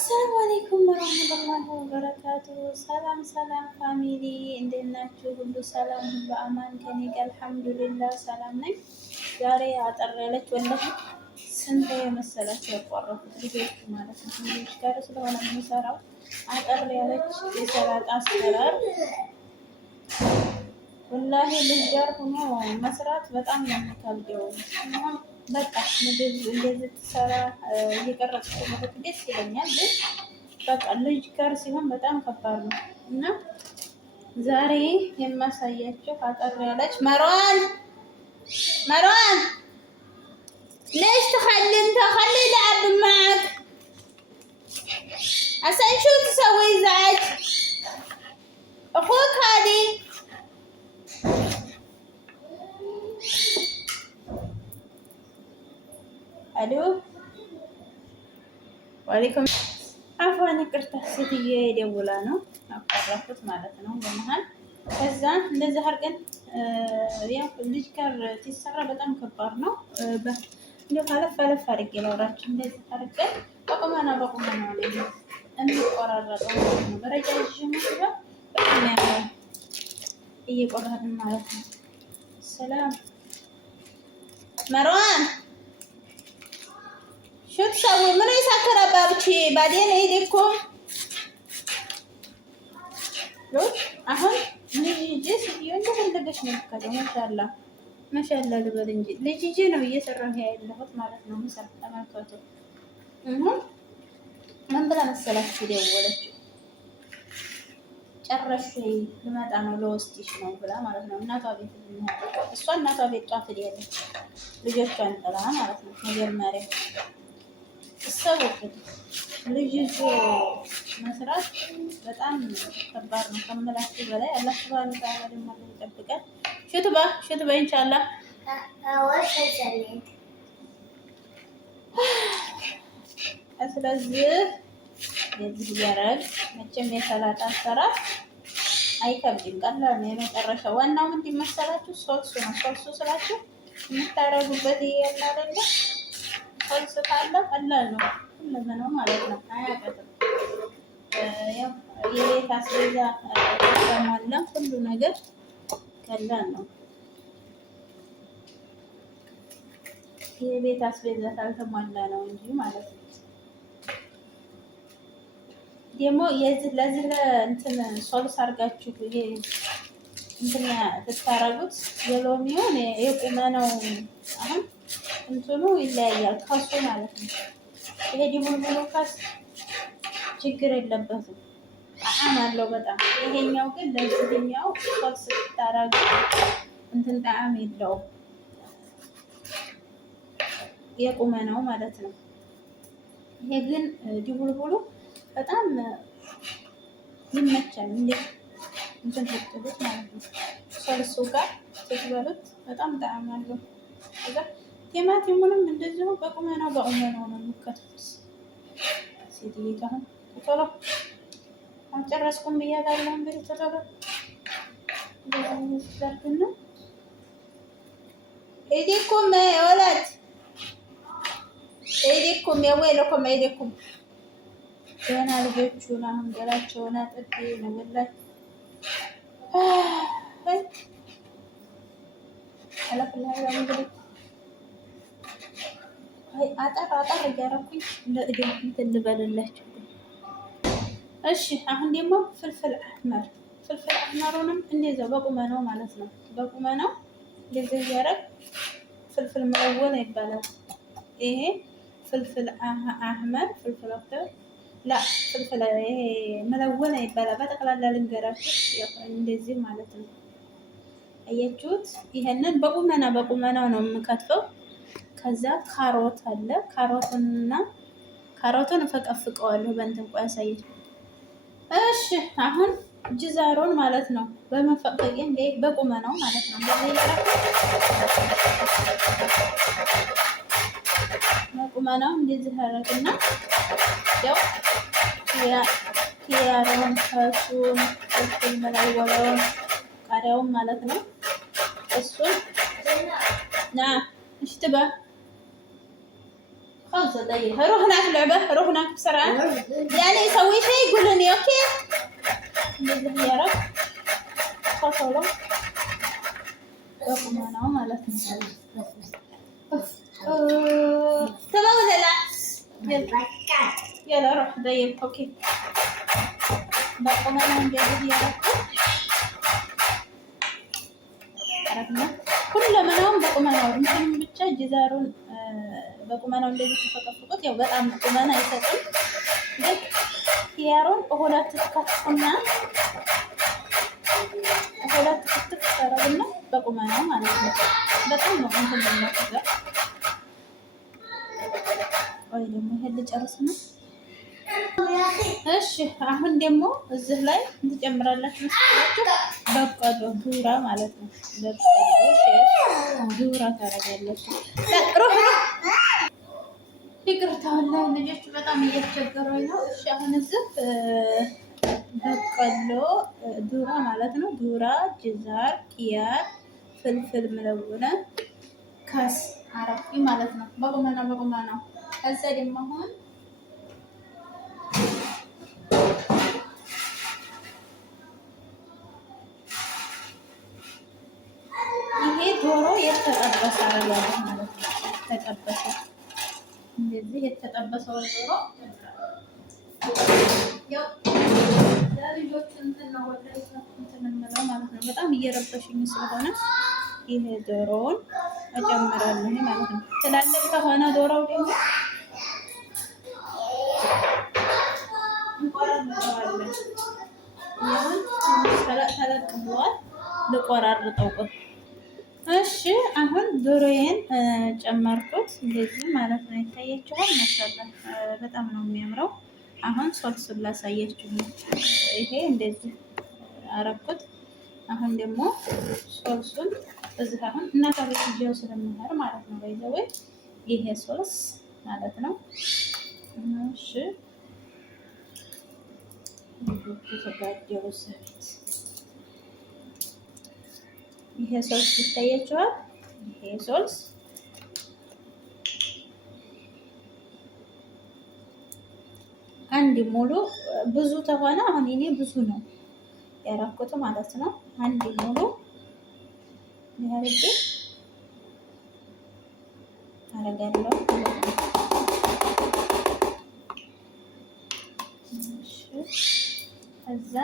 አሰላሙ አለይኩም ወራህመቱላሂ ወበረካቱ። ሰላም ሰላም ፋሚሊ እንዴት ናችሁ? ሁሉ ሰላም፣ ሁሉ አማን ከኔ ጋር አልሐምዱሊላህ ሰላም ነኝ። ዛሬ አጠር ያለች ወላሂ ስንት የመሰላችሁ ያቋረጡት ልጆች ማለት ነው። ልጆች ጋር ስለሆነ የምሰራው አጠር ያለች የሰላጣ አሰራር ወላሂ ልጅ ጋር ሆኖ መስራት በጣም ነው የሚከብደው። በቃ ምግብ እንደዚህ ትሰራ እየቀረጽኩ ማለት ደስ ይለኛል፣ ግን በቃ ልጅ ጋር ሲሆን በጣም ከባድ ነው እና ዛሬ የማሳያችሁ አጠር ያለች መሯን ليش تخلي انت خلي يلعب معك عشان شو تسوي ازعاج اخوك هادي الو وعليكم عفوا ይቅርታ ሴትዬ ደውላ ነው አቋረጥኩት ማለት ነው በመሃል። ከዛ እንደዚህ አድርገን ያው ልጅ ጋር ሲሰራ በጣም ከባድ ነው። እንደው አለፍ አድርጌ ላውራችሁ። እንደዚህ አድርገን በቁመና ነው የሚቆራረጠው ነው። በረጃጅም ነው በጣም ያምራል እየቆረጥን ማለት ነው። ሰላም መሯን شو تسوي؟ منو يسكر بابتي بعدين ايديكم لو አሁን ልጅ ሲሆን እንደፈለገሽ ነው የምትከደው። ማሻአላ ልበል እንጂ ልጅ ነው እየሰራሁ ያለሁት ማለት ነው። ምሳ ተመልከቱ። ምን ብላ መሰላችሁ ደወለችው፣ ጨረሽ ልመጣ ነው ለወስድሽ ነው ብላ ማለት ነው። እናቷ ቤት እሷ እናቷ ቤት ጧት ሄዳለች ልጆቿን ጥላ ማለት ነው። መጀመሪያ ሰውት ልጅ ይዞ መስራት በጣም ከባድ ነው ከምላችሁ በላይ። አላህ ሱብሃነሁ ወተዓላ ደግሞ ይጠብቃል። ሽቱ ኢንሻአላህ ስለዚህ የዚህ ያረግ መቼም የሰላጣ አሰራር አይከብድም፣ ቀላል ነው። የመጨረሻው ዋናው ምንድን መሰላችሁ? ሶልሱ ነው። ሶልሱ ስላችሁ የምታረጉበት ያለ አይደለ? ሶልስ ካለ ቀላል ነው፣ ሁሉም ነው ማለት ነው። አያቀጥም። ያው የቤት አስቤዛ ተሟላ፣ ሁሉ ነገር ቀላል ነው። የቤት አስቤዛ ካልተሟላ ነው እንጂ ማለት ነው። ደግሞ ለዚህ እንትን ሶልስ አድርጋችሁ ይሄ እንትን ትታረጉት የሎሚውን የቁመነው አሁን እንትኑ ይለያያል ከሱ ማለት ነው። ይሄ ደግሞ ካስ ችግር የለበትም፣ ጣዕም አለው በጣም። ይሄኛው ግን ለዚህኛው ሶልስ ትታረጉ እንትን ጣዕም የለውም፣ የቁመነው ማለት ነው። ይሄ ግን ድቡልቡሉ በጣም ይመቻል። እንትን ትጥሉት ማለት ነው። ሶልሱ ጋር ስትበሉት በጣም ጣዕም አለው። ከዛ ቲማቲሙንም እንደዚሁ በቁመናው ነው የሚከተፉት። ሴትዬ አሁን ቶሎ አልጨረስኩም ብያለሁ። እንግዲህ ቶሎ ዘርግና ኤዲኩም ወላት ኤዲኩም የወይለኩም ኤዲኩም ገና ልጆቹን አሁን ገላቸውን አጥቤ ነው ወላሂ አላፍላህ እንግዲህ አጠር እያደረኩኝ እንትን ልበልላችሁ። እሺ አሁን ደግሞ ፍልፍል አህመሩንም እንደዛው በቁመናው ማለት ነው። በቁመናው እንደዚህ እያደረግ ፍልፍል መለወን ይባላል። ይሄ ፍልፍል አህመር ፍልፍል አክተር ፍልፍል ይሄ መለወን ይባላል። በጠቅላላ ልንገራችሁ እንደዚህ ማለት ነው። አያችሁት? ይሄንን በቁመናው ነው የምከትፈው። ከዛ ካሮት አለ። ካሮቱን እፈቀፍቀዋለሁ በእንትን ቆይ አሳየኝ። እሺ አሁን ጅዛሮን ማለት ነው በመፈቀቂያ እንደ በቁመናው ማለት ነው። በቁመናው እንደዚህ አደረግና ያው ኪያሮን ከሱን ፍልፍል መለወለውን ቃሪያውን ማለት ነው። እሱን ና እሽትባ خلص طيب هروح هناك لعبة، هروح هناك بسرعة يعني يسوي شيء يقولني اوكي. እንደዚህ ያረግ ፎቶሎ ነው ማለት ነው። تمام ولا لا؟ يلا روح طيب اوكي. በቁመናው እንደዚህ ያረግ አረግና ሁለመናውን በቁመናው እንትን ብቻ ጅዛሩን በቁመናው እንደዚህ ተፈቀፍቁት። ያው በጣም ቁመና አይሰጥም፣ ግን ኪያሩን ሁለት ትከፍና ሁለት ክትፍ ታረግና በቁመናው ማለት ነው። በጣም ነው እንትን የሚያደርገው። ወይ ደግሞ ይሄን ልጨርስና እሺ አሁን ደግሞ እዚህ ላይ ትጨምራላችሁ መስላችሁ በቆሎ ዱራ ማለት ነው። በቆሎ ዱራ ታረጋላችሁ። ሩህ ይቅርታ ወላሂ ልጆች በጣም እያስቸገሩኝ ነው። እሺ አሁን እዚህ በቆሎ ዱራ ማለት ነው። ዱራ፣ ጅዛር፣ ኪያር፣ ፍልፍል ምለውነ ካስ አረፊ ማለት ነው። በቁመና ከዛ ደግሞ አሁን ይሄ ዶሮ የተጠበሰ አረጋለሁ ማለት ነው። የተጠበሰ እንደዚህ የተጠበሰው ዶሮ ያው ለልጆች እንትን ነው ወላሂ እንትን እንለው ማለት ነው። በጣም እየረበሽኝ ስለሆነ ይሄ ዶሮውን እጨምራለሁ ማለት ነው። ትላልቅ ከሆነ ዶሮው ደግሞ እንቆራርጠዋለን። ይሁን ተለቅ ብሏል። ልቆራርጠው። እሺ አሁን ዶሮዬን ጨመርኩት እንደዚህ ማለት ነው። ይታያችኋል። ማሻአላ በጣም ነው የሚያምረው። አሁን ሶልሱን ላሳያችሁ። ይሄ እንደዚህ አረኩት። አሁን ደግሞ ሶልሱን እዚህ አሁን እናታ ቤት ይዤው ስለምሄድ ማለት ነው። ባይዘው ይሄ ሶስ ማለት ነው። እሺ ተጋደው ሰት ይሄ ሶስ ይታያችኋል። ይሄ ሶስ አንድ ሙሉ ብዙ ተሆነ አሁን እኔ ብዙ ነው ያራኩት ማለት ነው። አንድ ሙሉ ያርግ አረጋለሁ። ከዛ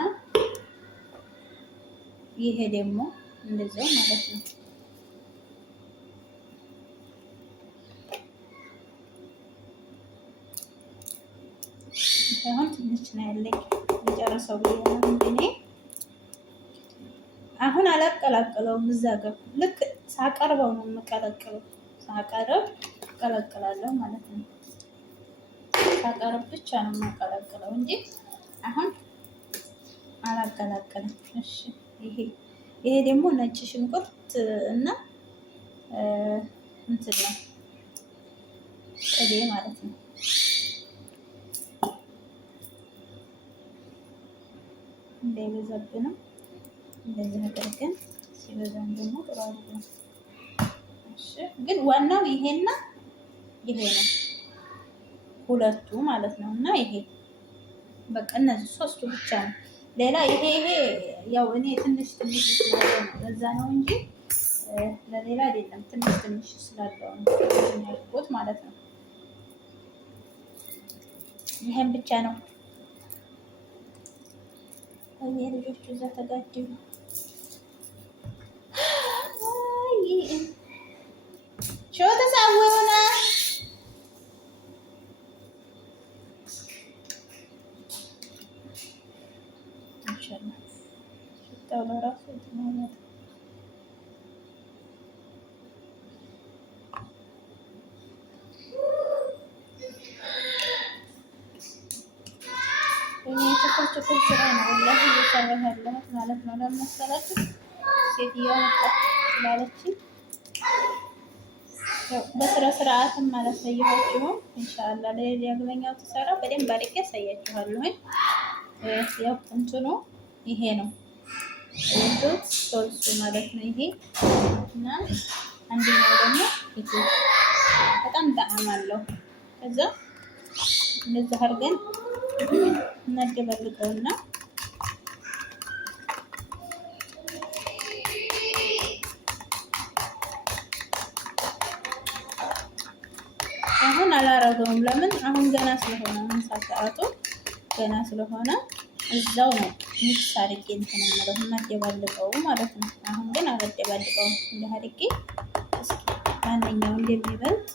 ይሄ ደግሞ እንደዛው ማለት ነው። አሁን ትንሽ ነው ያለኝ የጨረሰው ብዬ ነው እንዴ። አሁን አላቀላቅለውም። እዛ ጋር ልክ ሳቀርበው ነው የምቀለቅለው። ሳቀርብ እቀለቅላለሁ ማለት ነው። ሳቀርብ ብቻ ነው የማቀላቅለው እንጂ አሁን አላቀላቅልም። እሺ ይሄ ደግሞ ነጭ ሽንኩርት እና እንትን ነው ቅቤ ማለት ነው። እንዳይበዛብንም እንደዚህ አድርገን ሲበዛም ደግሞ ጥሩ አይደለም። እሺ ግን ዋናው ይሄና ይሄ ነው ሁለቱ ማለት ነው። እና ይሄ በቃ እነዚህ ሶስቱ ብቻ ነው። ሌላ ይሄ ያው እኔ ትንሽ ስላለው ነው ለዛ ነው እንጂ ለሌላ አይደለም። ትንሽ ስላለው ነው ያልኩት ማለት ነው። ይሄን ብቻ ነው። እኔ ልጆቹ እዛ ተጋደሉ። شو تسوونه؟ ما شاء الله شفتوا له راسه تماما. እኔ ተፈጭቶ ስራ ነው ወላሂ እየሰራሁ ያለሁት ማለት ነው። ለምን መሰላችሁ? ሴትዮዋ መጣች ስላለችኝ በስራ ስርዓትም ማለት ነው። ኢንሻአላህ ለሌላኛው ተሰራ በደንብ አድርጌ ያሳያችኋለሁ። ያው እንትኑ ይሄ ነው ወንዶት ሶልሱ ማለት ነው። ይሄ እና አንደኛው ደግሞ ይሄ በጣም ጣዕም አለው። ከዛ እንደዚህ አድርገን እናደባልቀውና አሁን አላረገውም። ለምን? አሁን ገና ስለሆነ አሁን ሰዓቱ ገና ስለሆነ እዛው ነው ሚክስ አድርጌ እንትን የምለው እናደባልቀው ማለት ነው። አሁን ግን አላደባልቀውም። እንዲህ አድርጌ እስኪ ማንኛው እንደሚበልጥ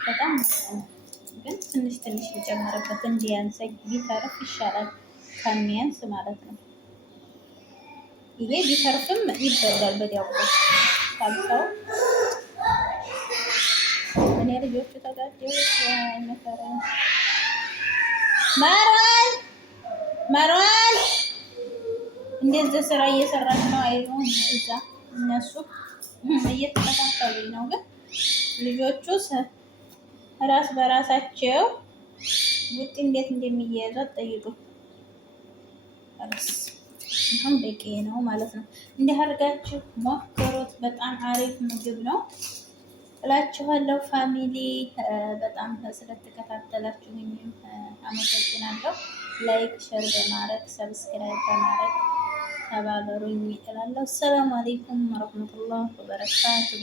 በጣም ግን ትንሽ ትንሽ ልጨምርበት እንዲያንሰኝ ቢተርፍ ይሻላል ከሚያንስ ማለት ነው። ይሄ ቢተርፍም ይበላል በዳቦ ካልሰው። እኔ ልጆቹ ተጋደሉ አይመከረ ማርዋን እንደዚህ ስራ እየሰራች ነው። አይሆን እዛ እነሱ እየተከታተሉኝ ነው። ግን ልጆቹ ራስ በራሳቸው ቡጢ እንዴት እንደሚያያዙ ጠይቁኝ። አሁን በቂ ነው ማለት ነው። እንዲህ አድርጋችሁ ሞክሩት። በጣም አሪፍ ምግብ ነው እላችኋለሁ። ፋሚሊ በጣም ስለተከታተላችሁኝ አመሰግናለሁ። ላይክ ሸር በማድረግ ሰብስክራይብ በማድረግ ተባበሩኝ እላለሁ። ሰላም አለይኩም ወረህመቱላህ ወበረካቱሁ።